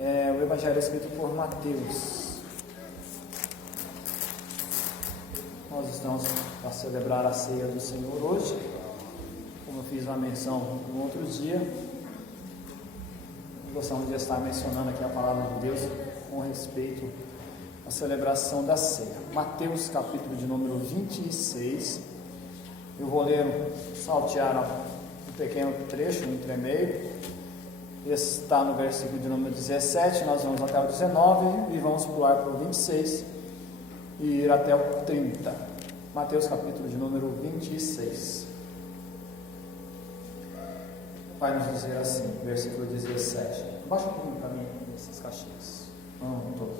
o Evangelho escrito por Mateus. Nós estamos para celebrar a ceia do Senhor hoje, como eu fiz uma menção no outro dia. Gostamos de estar mencionando aqui a palavra de Deus com respeito à celebração da ceia. Mateus capítulo de número 26. Eu vou ler, saltear um pequeno trecho, um tremeio. Esse está no versículo de número 17, nós vamos até o 19 e vamos pular para o 26 e ir até o 30. Mateus capítulo de número 26. Vai nos dizer assim, versículo 17. Baixa um pouquinho para mim essas caixinhas. Não estou.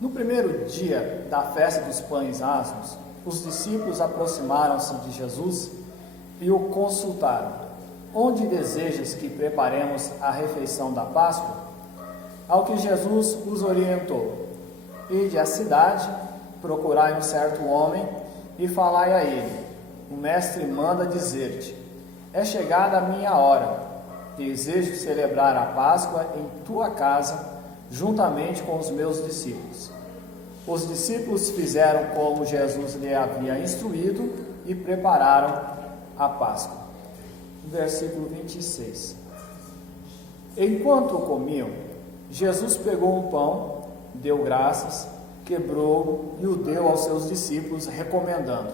No primeiro dia da festa dos pães asmos, os discípulos aproximaram-se de Jesus e o consultaram: onde desejas que preparemos a refeição da Páscoa? Ao que Jesus os orientou: ide à cidade, procurai um certo homem e falai a ele: o mestre manda dizer-te, é chegada a minha hora, desejo celebrar a Páscoa em tua casa, juntamente com os meus discípulos. Os discípulos fizeram como Jesus lhe havia instruído e prepararam a Páscoa. Versículo 26. Enquanto comiam, Jesus pegou um pão, deu graças, quebrou e o deu aos seus discípulos, recomendando: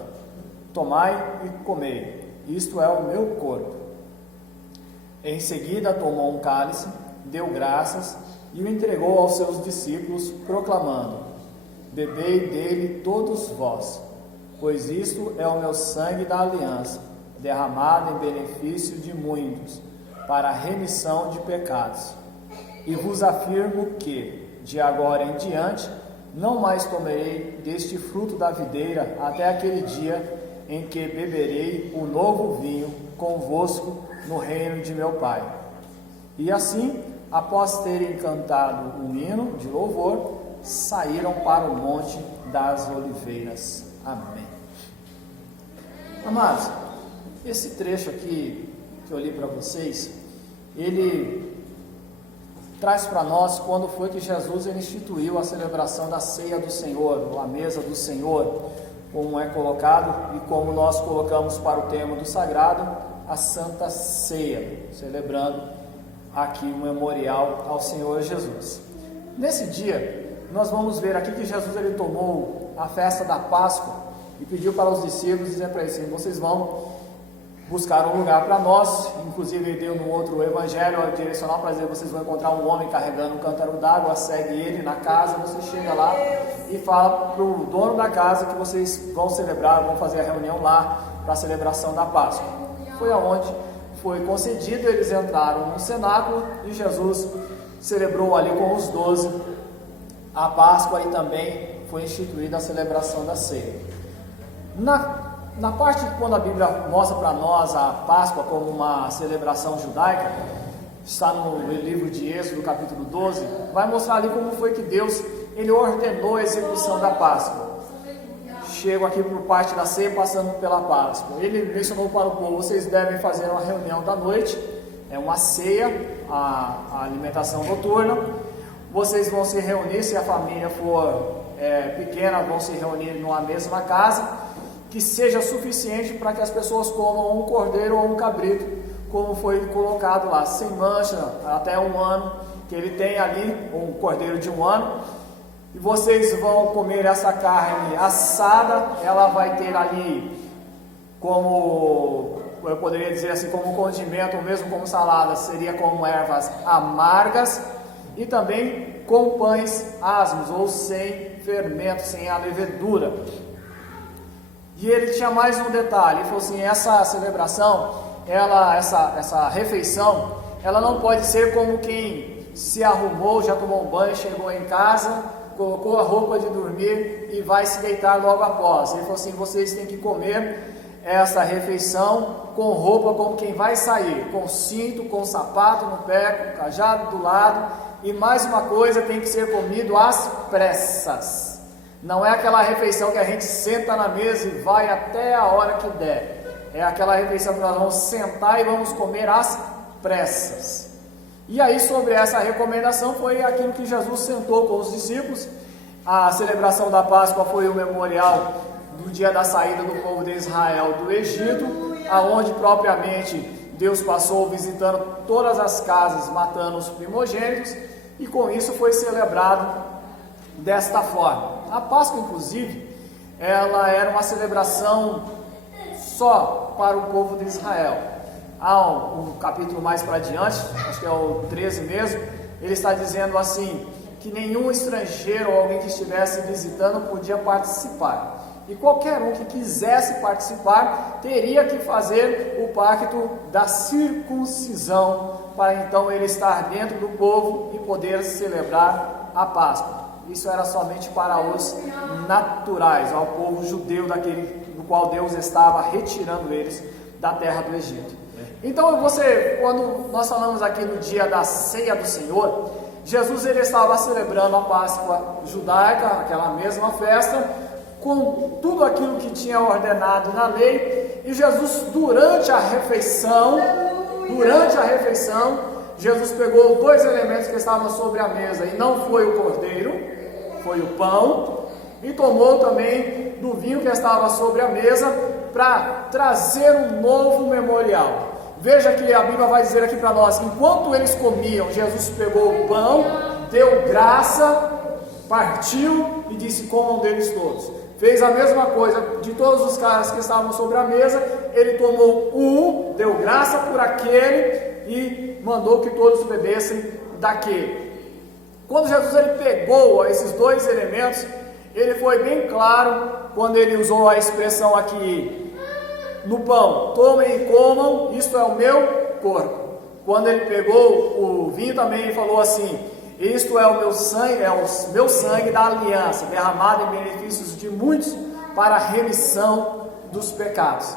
tomai e comei, isto é o meu corpo. Em seguida tomou um cálice, deu graças e o entregou aos seus discípulos, proclamando: bebei dele todos vós, pois isto é o meu sangue da aliança, derramado em benefício de muitos, para a remissão de pecados. E vos afirmo que, de agora em diante, não mais comerei deste fruto da videira até aquele dia em que beberei o novo vinho convosco no reino de meu Pai. E assim, após terem cantado um hino de louvor, saíram para o Monte das Oliveiras. Amém. Amados, esse trecho aqui que eu li para vocês, ele traz para nós quando foi que Jesus instituiu a celebração da ceia do Senhor, ou a mesa do Senhor, como é colocado e como nós colocamos para o tema do sagrado, a Santa Ceia, celebrando aqui um memorial ao Senhor Jesus. Nesse dia, nós vamos ver aqui que Jesus ele tomou a festa da Páscoa e pediu para os discípulos, dizendo para eles: vocês vão buscar um lugar para nós. Inclusive ele deu no outro evangelho direcional para dizer: vocês vão encontrar um homem carregando um cântaro d'água, segue ele na casa, você chega lá e fala para o dono da casa que vocês vão celebrar, vão fazer a reunião lá para a celebração da Páscoa. Foi aonde foi concedido, eles entraram no cenáculo e Jesus celebrou ali com os 12 a Páscoa e também foi instituída a celebração da ceia. Na parte quando a Bíblia mostra para nós a Páscoa como uma celebração judaica, está no livro de Êxodo, capítulo 12, vai mostrar ali como foi que Deus ele ordenou a execução da Páscoa. Chego aqui por parte da ceia, passando pela Páscoa. Ele mencionou para o povo: vocês devem fazer uma reunião da noite, é uma ceia, a alimentação noturna. Vocês vão se reunir, se a família for pequena, vão se reunir numa mesma casa, que seja suficiente para que as pessoas comam um cordeiro ou um cabrito, como foi colocado lá, sem mancha, até 1 ano, que ele tem ali, um cordeiro de 1 ano, e vocês vão comer essa carne assada. Ela vai ter ali, como, eu poderia dizer assim, como condimento, ou mesmo como salada, seria como ervas amargas, e também com pães asmos, ou sem fermento, sem a levedura. E ele tinha mais um detalhe, ele falou assim: essa celebração, essa refeição, ela não pode ser como quem se arrumou, já tomou um banho, chegou em casa, colocou a roupa de dormir e vai se deitar logo após. Ele falou assim: vocês têm que comer essa refeição com roupa como quem vai sair, com cinto, com sapato no pé, com cajado do lado, e mais uma coisa, tem que ser comido às pressas. Não é aquela refeição que a gente senta na mesa e vai até a hora que der. É aquela refeição que nós vamos sentar e vamos comer às pressas. E aí, sobre essa recomendação, foi aquilo que Jesus sentou com os discípulos. A celebração da Páscoa foi o memorial do dia da saída do povo de Israel do Egito, aonde propriamente Deus passou visitando todas as casas, matando os primogênitos, e com isso foi celebrado desta forma. A Páscoa, inclusive, ela era uma celebração só para o povo de Israel. Há um capítulo mais para diante, acho que é o 13 mesmo, ele está dizendo assim, que nenhum estrangeiro ou alguém que estivesse visitando podia participar. E qualquer um que quisesse participar teria que fazer o pacto da circuncisão, para então ele estar dentro do povo e poder celebrar a Páscoa. Isso era somente para os naturais, ao povo judeu do qual Deus estava retirando eles da terra do Egito. Então quando nós falamos aqui no dia da ceia do Senhor, Jesus ele estava celebrando a Páscoa judaica, aquela mesma festa, com tudo aquilo que tinha ordenado na lei, e Jesus durante a refeição, Jesus pegou dois elementos que estavam sobre a mesa, e não foi o cordeiro, foi o pão, e tomou também do vinho que estava sobre a mesa, para trazer um novo memorial. Veja que a Bíblia vai dizer aqui para nós, enquanto eles comiam, Jesus pegou o pão, deu graça, partiu e disse, comam deles todos. Fez a mesma coisa de todos os caras que estavam sobre a mesa, ele tomou um, deu graça por aquele e mandou que todos bebessem daquele. Quando Jesus ele pegou esses dois elementos, ele foi bem claro quando ele usou a expressão aqui no pão, tomem e comam, isto é o meu corpo. Quando ele pegou o vinho também ele falou assim, isto é o meu sangue da aliança, derramado em benefícios de muitos para a remissão dos pecados.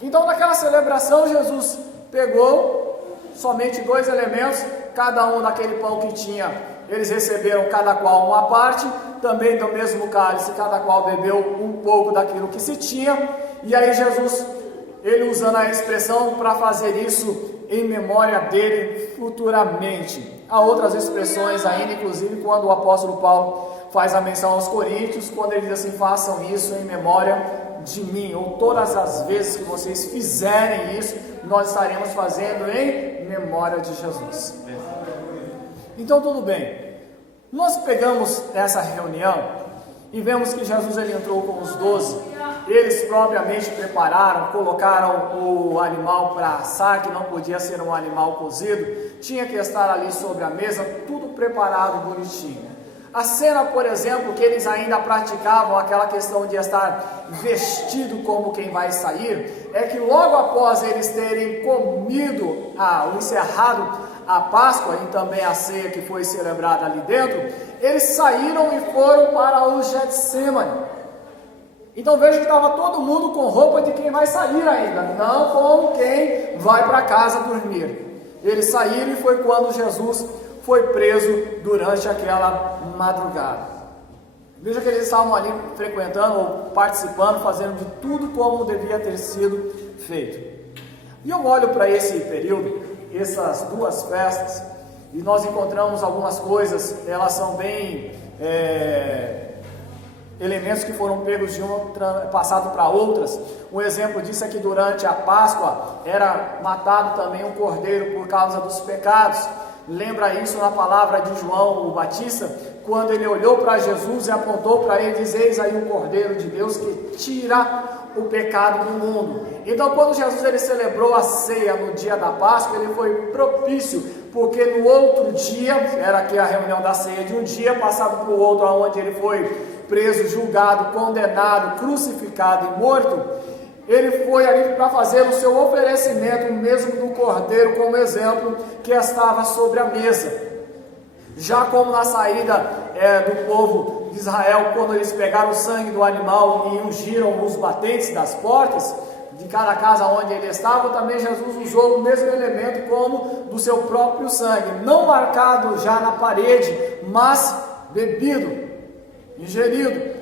Então naquela celebração Jesus pegou somente dois elementos, cada um daquele pão que tinha, eles receberam cada qual uma parte, também do mesmo cálice, cada qual bebeu um pouco daquilo que se tinha, e aí Jesus, ele usando a expressão para fazer isso em memória dele futuramente. Há outras expressões ainda, inclusive quando o apóstolo Paulo faz a menção aos coríntios, quando ele diz assim, façam isso em memória de mim, ou todas as vezes que vocês fizerem isso, nós estaremos fazendo em memória de Jesus. Então tudo bem, nós pegamos essa reunião e vemos que Jesus ele entrou com os 12, eles propriamente prepararam, colocaram o animal para assar, que não podia ser um animal cozido, tinha que estar ali sobre a mesa, tudo preparado bonitinho. A cena, por exemplo, que eles ainda praticavam aquela questão de estar vestido como quem vai sair, é que logo após eles terem comido o encerrado a Páscoa e também a ceia que foi celebrada ali dentro, eles saíram e foram para o Getsêmani. Então veja que estava todo mundo com roupa de quem vai sair ainda, não como quem vai para casa dormir. Eles saíram e foi quando Jesus foi preso durante aquela madrugada. Veja que eles estavam ali frequentando, ou participando, fazendo de tudo como devia ter sido feito. E eu olho para esse período, essas duas festas, e nós encontramos algumas coisas, elas são bem elementos que foram pegos de um passado para outras. Um exemplo disso é que durante a Páscoa era matado também um cordeiro por causa dos pecados. Lembra isso na palavra de João o Batista, quando ele olhou para Jesus e apontou para ele, diz, eis aí o Cordeiro de Deus que tira o pecado do mundo. Então quando Jesus ele celebrou a ceia no dia da Páscoa, ele foi propício, porque no outro dia, era aqui a reunião da ceia de um dia, passado para o outro, onde ele foi preso, julgado, condenado, crucificado e morto, ele foi ali para fazer o seu oferecimento, mesmo do cordeiro, como exemplo, que estava sobre a mesa. Já como na saída do povo de Israel, quando eles pegaram o sangue do animal e ungiram os batentes das portas, de cada casa onde ele estava, também Jesus usou o mesmo elemento como do seu próprio sangue, não marcado já na parede, mas bebido, ingerido.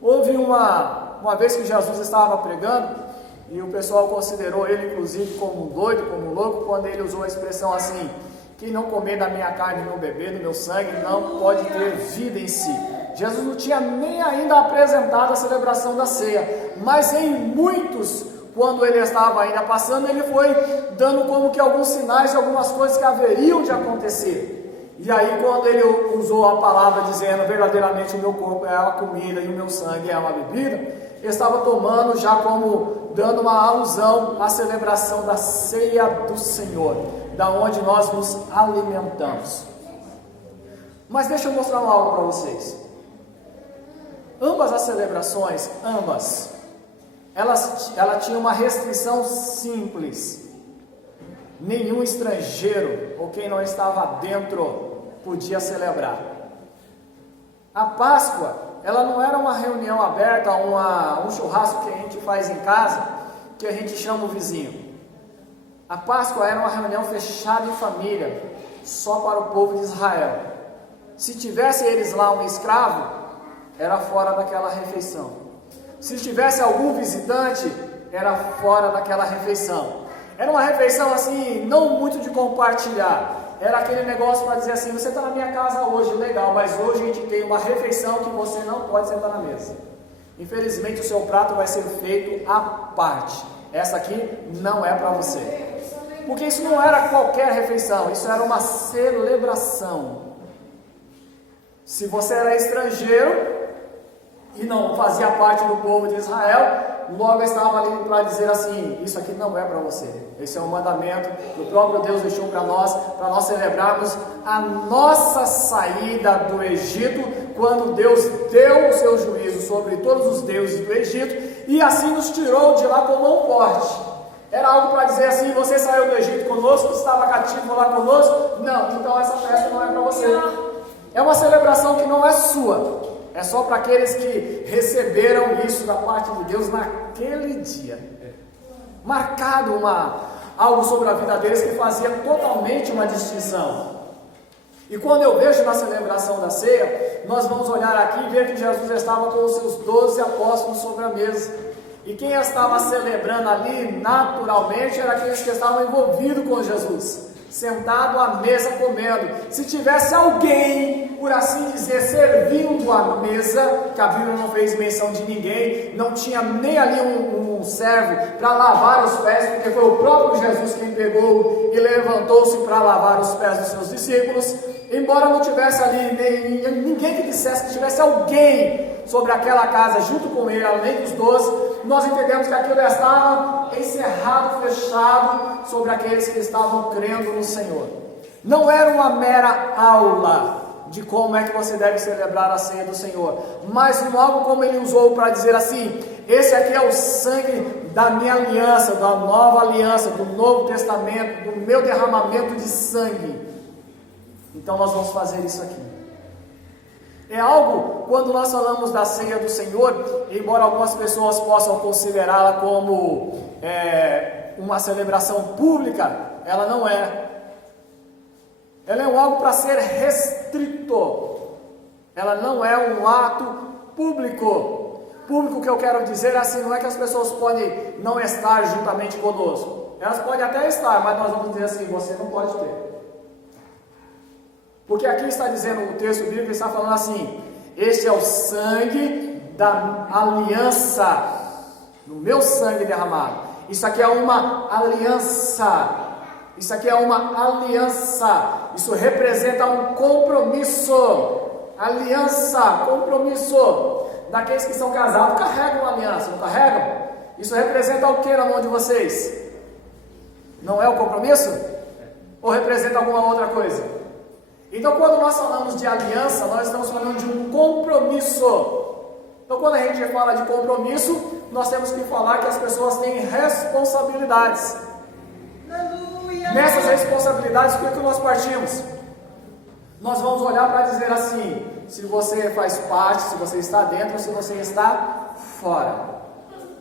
Houve uma vez que Jesus estava pregando, e o pessoal considerou ele inclusive como um doido, como um louco, quando ele usou a expressão assim, quem não comer da minha carne e não beber do meu sangue não pode ter vida em si. Jesus não tinha nem ainda apresentado a celebração da ceia, mas em muitos, quando ele estava ainda passando, ele foi dando como que alguns sinais de algumas coisas que haveriam de acontecer. E aí quando ele usou a palavra dizendo verdadeiramente o meu corpo é a comida e o meu sangue é uma bebida, ele estava tomando já como dando uma alusão à celebração da ceia do Senhor, da onde nós nos alimentamos. Mas deixa eu mostrar algo para vocês. Ambas as celebrações, ela tinha uma restrição simples. Nenhum estrangeiro ou quem não estava dentro podia celebrar. A Páscoa, ela não era uma reunião aberta, um churrasco que a gente faz em casa, que a gente chama o vizinho. A Páscoa era uma reunião fechada em família, só para o povo de Israel. Se tivesse eles lá um escravo, era fora daquela refeição. Se tivesse algum visitante, era fora daquela refeição. Era uma refeição assim, não muito de compartilhar. Era aquele negócio para dizer assim, você está na minha casa hoje, legal, mas hoje a gente tem uma refeição que você não pode sentar na mesa. Infelizmente o seu prato vai ser feito à parte. Essa aqui não é para você. Porque isso não era qualquer refeição, isso era uma celebração. Se você era estrangeiro e não fazia parte do povo de Israel, logo estava ali para dizer assim, isso aqui não é para você. Esse é um mandamento que o próprio Deus deixou para nós celebrarmos a nossa saída do Egito, quando Deus deu o seu juízo sobre todos os deuses do Egito, e assim nos tirou de lá com mão forte. Era algo para dizer assim, você saiu do Egito conosco, estava cativo lá conosco, não, então essa festa não é para você. É uma celebração que não é sua. É só para aqueles que receberam isso da parte de Deus naquele dia. Marcado algo sobre a vida deles que fazia totalmente uma distinção. E quando eu vejo na celebração da ceia, nós vamos olhar aqui e ver que Jesus estava com os seus 12 apóstolos sobre a mesa. E quem estava celebrando ali, naturalmente, era aqueles que estavam envolvidos com Jesus, sentado à mesa comendo. Se tivesse alguém, por assim dizer, servindo à mesa, que a Bíblia não fez menção de ninguém, não tinha nem ali um servo para lavar os pés, porque foi o próprio Jesus quem pegou e levantou-se para lavar os pés dos seus discípulos. Embora não tivesse ali ninguém que dissesse que tivesse alguém sobre aquela casa junto com ele, além dos 12, nós entendemos que aquilo estava encerrado, fechado sobre aqueles que estavam crendo no Senhor. Não era uma mera aula de como é que você deve celebrar a ceia do Senhor, mas algo como ele usou para dizer assim, esse aqui é o sangue da minha aliança, da nova aliança, do Novo Testamento, do meu derramamento de sangue. Então nós vamos fazer isso aqui. É algo, quando nós falamos da ceia do Senhor, embora algumas pessoas possam considerá-la como uma celebração pública, ela não é. Ela é algo para ser restrito. Ela não é um ato público. Público que eu quero dizer assim, não é que as pessoas podem não estar juntamente conosco. Elas podem até estar, mas nós vamos dizer assim, você não pode ter. Porque aqui está dizendo, o texto bíblico está falando assim, este é o sangue da aliança, no meu sangue derramado. Isso aqui é uma aliança. Isso aqui é uma aliança. Isso representa um compromisso. Aliança, compromisso. Daqueles que são casados, carregam uma aliança, não carregam? Isso representa o que na mão de vocês? Não é o compromisso? Ou representa alguma outra coisa? Então, quando nós falamos de aliança, nós estamos falando de um compromisso. Então, quando a gente fala de compromisso, nós temos que falar que as pessoas têm responsabilidades. Aleluia. Nessas responsabilidades, o que nós partimos? Nós vamos olhar para dizer assim, se você faz parte, se você está dentro, ou se você está fora.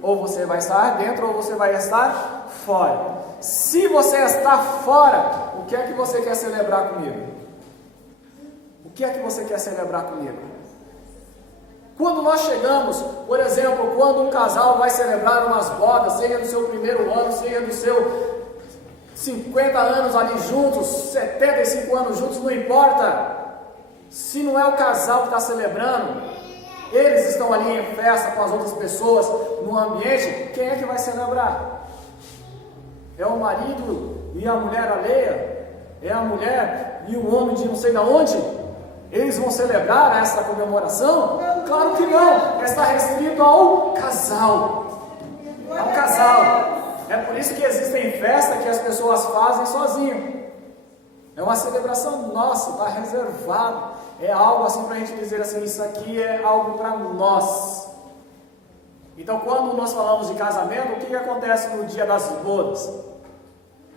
Ou você vai estar dentro, ou você vai estar fora. Se você está fora, o que é que você quer celebrar comigo? O que é que você quer celebrar comigo? Quando nós chegamos, por exemplo, quando um casal vai celebrar umas bodas, seja do seu primeiro ano, seja do seu 50 anos ali juntos, 75 anos juntos, não importa. Se não é o casal que está celebrando, eles estão ali em festa com as outras pessoas, no ambiente, quem é que vai celebrar? É o marido e a mulher alheia? É a mulher e o homem de não sei de onde? Eles vão celebrar essa comemoração? Claro que não, está restrito ao casal. Ao casal. É por isso que existem festas que as pessoas fazem sozinhas. É uma celebração nossa, está reservado. É algo assim para a gente dizer assim, isso aqui é algo para nós. Então quando nós falamos de casamento, o que acontece no dia das bodas?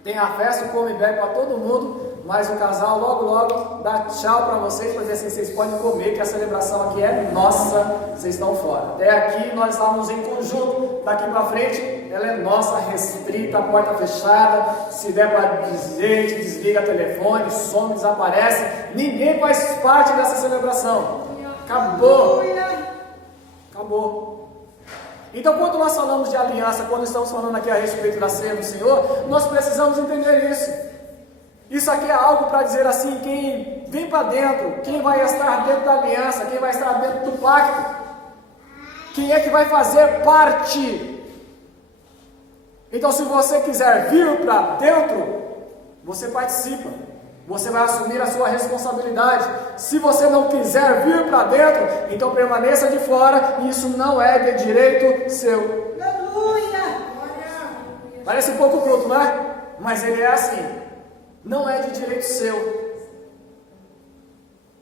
Tem a festa, come e bebe para todo mundo, mas o casal logo dá tchau para vocês, para dizer assim, vocês podem comer, que a celebração aqui é nossa, vocês estão fora. Até aqui nós estávamos em conjunto, daqui para frente ela é nossa, restrita, a porta fechada, se der para dizer, desliga o telefone, some, desaparece, ninguém faz parte dessa celebração. Acabou. Acabou. Então, quando nós falamos de aliança, quando estamos falando aqui a respeito da ceia do Senhor, nós precisamos entender isso. Isso aqui é algo para dizer assim, quem vem para dentro, quem vai estar dentro da aliança, quem vai estar dentro do pacto, quem é que vai fazer parte. Então, se você quiser vir para dentro, você participa, você vai assumir a sua responsabilidade. Se você não quiser vir para dentro, então permaneça de fora, e isso não é de direito seu. Aleluia! Parece um pouco bruto, não é? Mas ele é assim, não é de direito seu.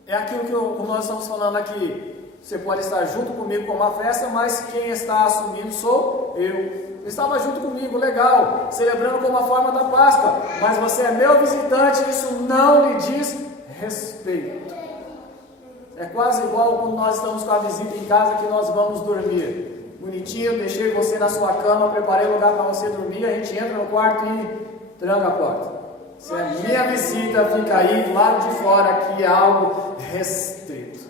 É aquilo que nós estamos falando aqui. Você pode estar junto comigo com uma festa, mas quem está assumindo sou eu. Estava junto comigo, legal, celebrando como a forma da Páscoa, mas você é meu visitante, isso não lhe diz respeito. É quase igual quando nós estamos com a visita em casa, que nós vamos dormir. Bonitinho, deixei você na sua cama, preparei lugar para você dormir, a gente entra no quarto e tranca a porta. Se é minha visita, fica aí do lado de fora, que é algo restrito.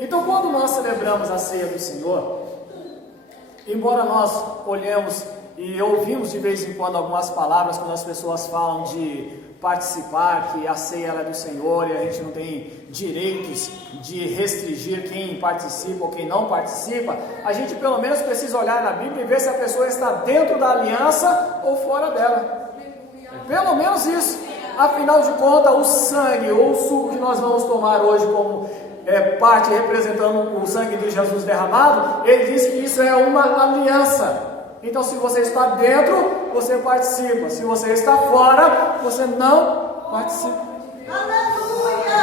Então, quando nós celebramos a ceia do Senhor, embora nós olhemos e ouvimos de vez em quando algumas palavras quando as pessoas falam de participar, que a ceia ela é do Senhor e a gente não tem direitos de restringir quem participa ou quem não participa, a gente pelo menos precisa olhar na Bíblia e ver se a pessoa está dentro da aliança ou fora dela. Pelo menos isso. Afinal de contas, o sangue ou o suco que nós vamos tomar hoje como parte representando o sangue de Jesus derramado, ele diz que isso é uma aliança. Então, se você está dentro, você participa. Se você está fora, você não participa. Aleluia!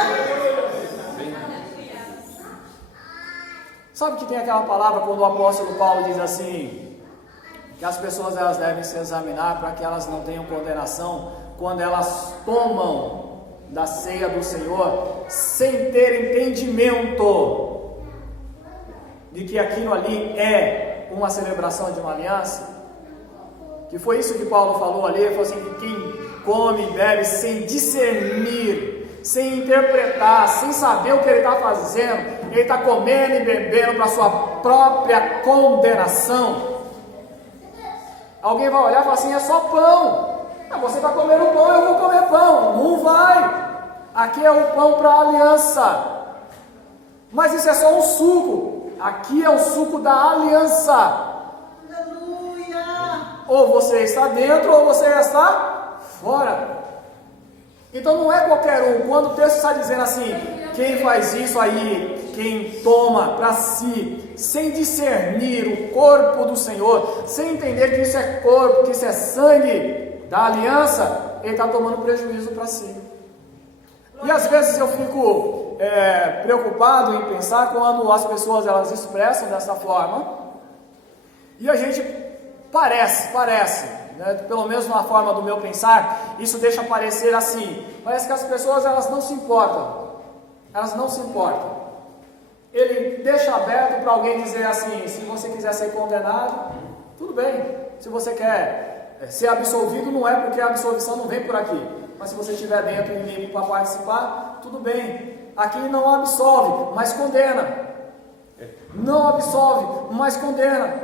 Sabe que tem aquela palavra quando o apóstolo Paulo diz assim, que as pessoas elas devem se examinar para que elas não tenham condenação quando elas tomam da ceia do Senhor sem ter entendimento de que aquilo ali é uma celebração de uma aliança? Que foi isso que Paulo falou ali. Ele falou assim, que quem come e bebe sem discernir, sem interpretar, sem saber o que ele está fazendo, ele está comendo e bebendo para sua própria condenação. Alguém vai olhar e falar assim, é só pão. Você está comendo pão, eu vou comer pão. Não vai. Aqui é o pão para a aliança. Mas isso é só um suco. Aqui é o suco da aliança. Aleluia! Ou você está dentro ou você está fora. Então não é qualquer um. Quando o texto está dizendo assim, quem faz isso aí, quem toma para si, sem discernir o corpo do Senhor, sem entender que isso é corpo, que isso é sangue da aliança, ele está tomando prejuízo para si. E às vezes eu fico preocupado em pensar quando as pessoas elas expressam dessa forma, e a gente parece, né, pelo menos na forma do meu pensar, isso deixa parecer assim, parece que as pessoas elas não se importam, ele deixa aberto para alguém dizer assim, se você quiser ser condenado, tudo bem, se você quer ser absolvido, não é porque a absolvição não vem por aqui, mas se você estiver dentro e limpo para participar, tudo bem. Aqui não absolve, mas condena. Não absolve, mas condena.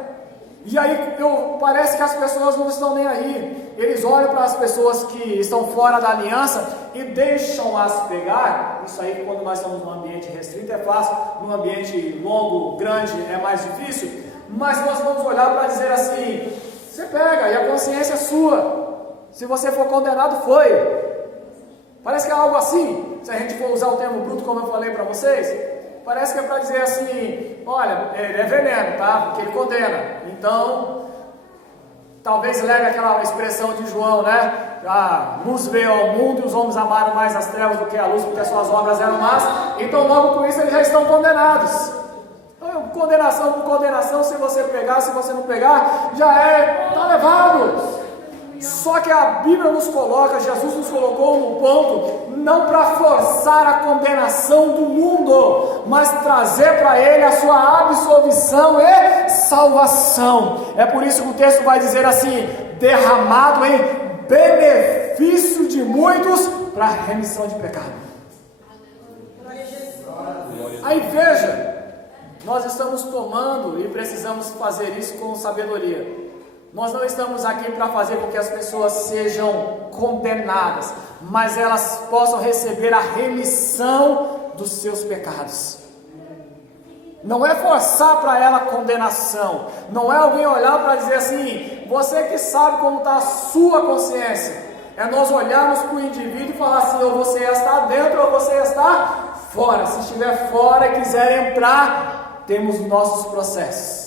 E aí parece que as pessoas não estão nem aí. Eles olham para as pessoas que estão fora da aliança e deixam-as pegar. Isso aí, quando nós estamos num ambiente restrito, é fácil. Num ambiente longo, grande, é mais difícil. Mas nós vamos olhar para dizer assim: você pega e a consciência é sua. Se você for condenado, foi. Parece que é algo assim. Se a gente for usar o termo bruto, como eu falei para vocês, parece que é para dizer assim: olha, ele é veneno, tá? Porque ele condena. Então, talvez leve aquela expressão de João, né? A luz veio ao mundo e os homens amaram mais as trevas do que a luz, porque as suas obras eram más. Então, logo por isso, eles já estão condenados. Então, condenação por condenação, se você pegar, se você não pegar, já está levado. Só que a Bíblia nos coloca, Jesus nos colocou no ponto, não para forçar a condenação do mundo, mas trazer para ele a sua absolvição e salvação. É por isso que o texto vai dizer assim: derramado em benefício de muitos para a remissão de pecado. Aí veja, nós estamos tomando e precisamos fazer isso com sabedoria. Nós não estamos aqui para fazer com que as pessoas sejam condenadas, mas elas possam receber a remissão dos seus pecados. Não é forçar para ela a condenação, não é alguém olhar para dizer assim: você que sabe como está a sua consciência. É nós olharmos para o indivíduo e falar assim: ou você está dentro ou você está fora. Se estiver fora e quiser entrar, temos nossos processos.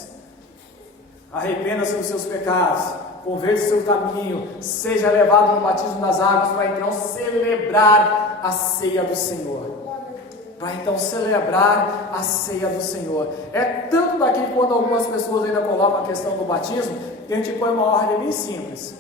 Arrependa-se dos seus pecados, converta-se seu caminho, seja levado no batismo das águas, para então celebrar a ceia do Senhor. Para então celebrar a ceia do Senhor. É tanto daqui quando algumas pessoas ainda colocam a questão do batismo, que a gente põe uma ordem bem simples.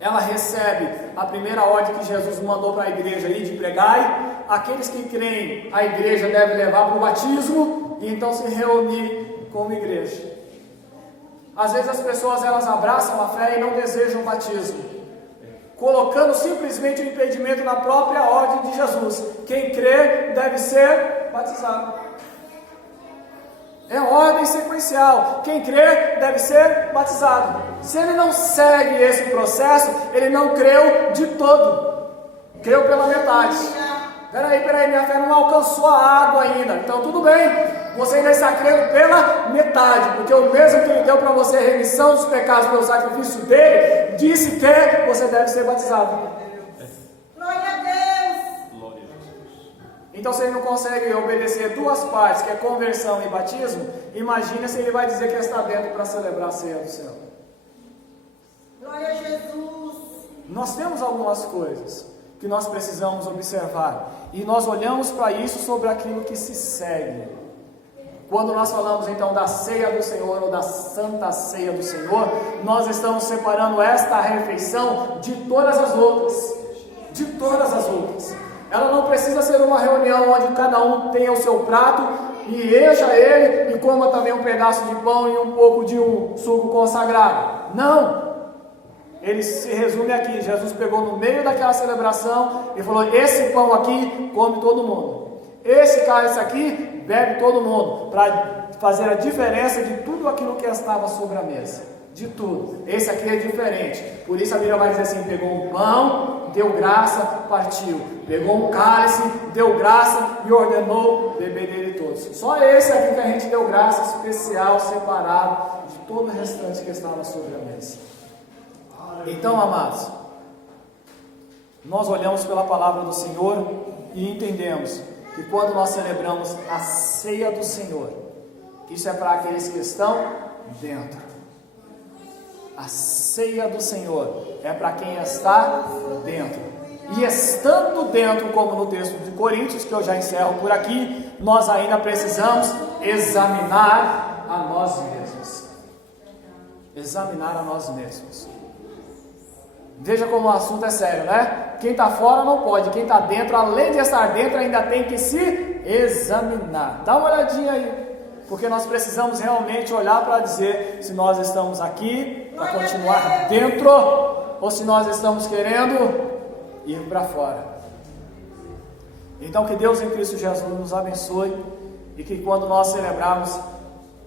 Ela recebe a primeira ordem que Jesus mandou para a igreja aí, de pregai. Aqueles que creem, a igreja deve levar para o batismo e então se reunir como igreja. Às vezes as pessoas elas abraçam a fé e não desejam o batismo, colocando simplesmente o impedimento na própria ordem de Jesus: quem crê deve ser batizado. É ordem sequencial: quem crê deve ser batizado. Se ele não segue esse processo, ele não creu de todo, creu pela metade. Peraí, minha fé não alcançou a água ainda. Então tudo bem, você ainda está crendo pela metade, porque o mesmo que ele deu para você a remissão dos pecados pelo sacrifício dele, disse que você deve ser batizado. Glória a Deus! Então se ele não consegue obedecer duas partes, que é conversão e batismo, imagina se ele vai dizer que está dentro para celebrar a ceia do céu. Glória a Jesus! Nós temos algumas coisas que nós precisamos observar, e nós olhamos para isso sobre aquilo que se segue. Quando nós falamos então da ceia do Senhor ou da Santa Ceia do Senhor, nós estamos separando esta refeição de todas as outras. De todas as outras. Ela não precisa ser uma reunião onde cada um tenha o seu prato e encha ele e coma também um pedaço de pão e um pouco de um suco consagrado. Não! Ele se resume aqui: Jesus pegou no meio daquela celebração e falou: esse pão aqui come todo mundo, esse cálice aqui bebe todo mundo, para fazer a diferença de tudo aquilo que estava sobre a mesa, de tudo. Esse aqui é diferente, por isso a Bíblia vai dizer assim: pegou um pão, deu graça, partiu, pegou um cálice, deu graça e ordenou beber dele todos. Só esse aqui que a gente deu graça especial, separado de todo o restante que estava sobre a mesa. Então, amados, nós olhamos pela palavra do Senhor e entendemos que quando nós celebramos a ceia do Senhor, isso é para aqueles que estão dentro. A ceia do Senhor é para quem está dentro. E estando dentro, como no texto de Coríntios, que eu já encerro por aqui, nós ainda precisamos examinar a nós mesmos. Examinar a nós mesmos. Veja como o assunto é sério, né? Quem está fora não pode, quem está dentro, além de estar dentro, ainda tem que se examinar. Dá uma olhadinha aí, porque nós precisamos realmente olhar para dizer se nós estamos aqui para continuar dentro ou se nós estamos querendo ir para fora. Então que Deus em Cristo Jesus nos abençoe e que quando nós celebrarmos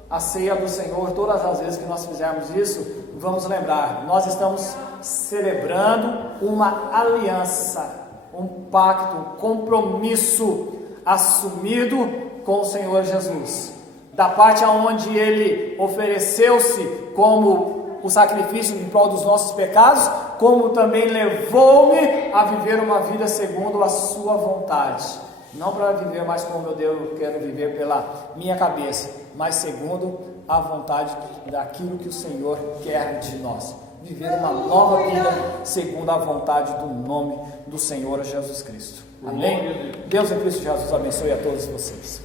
a ceia do Senhor, todas as vezes que nós fizermos isso, vamos lembrar, nós estamos celebrando uma aliança, um pacto, um compromisso assumido com o Senhor Jesus. Da parte aonde Ele ofereceu-se como o sacrifício em prol dos nossos pecados, como também levou-me a viver uma vida segundo a sua vontade. Não para viver mais como eu quero viver pela minha cabeça, mas segundo a vontade daquilo que o Senhor quer de nós. Viver uma nova vida segundo a vontade do nome do Senhor Jesus Cristo. Amém? Deus em Cristo Jesus abençoe a todos vocês.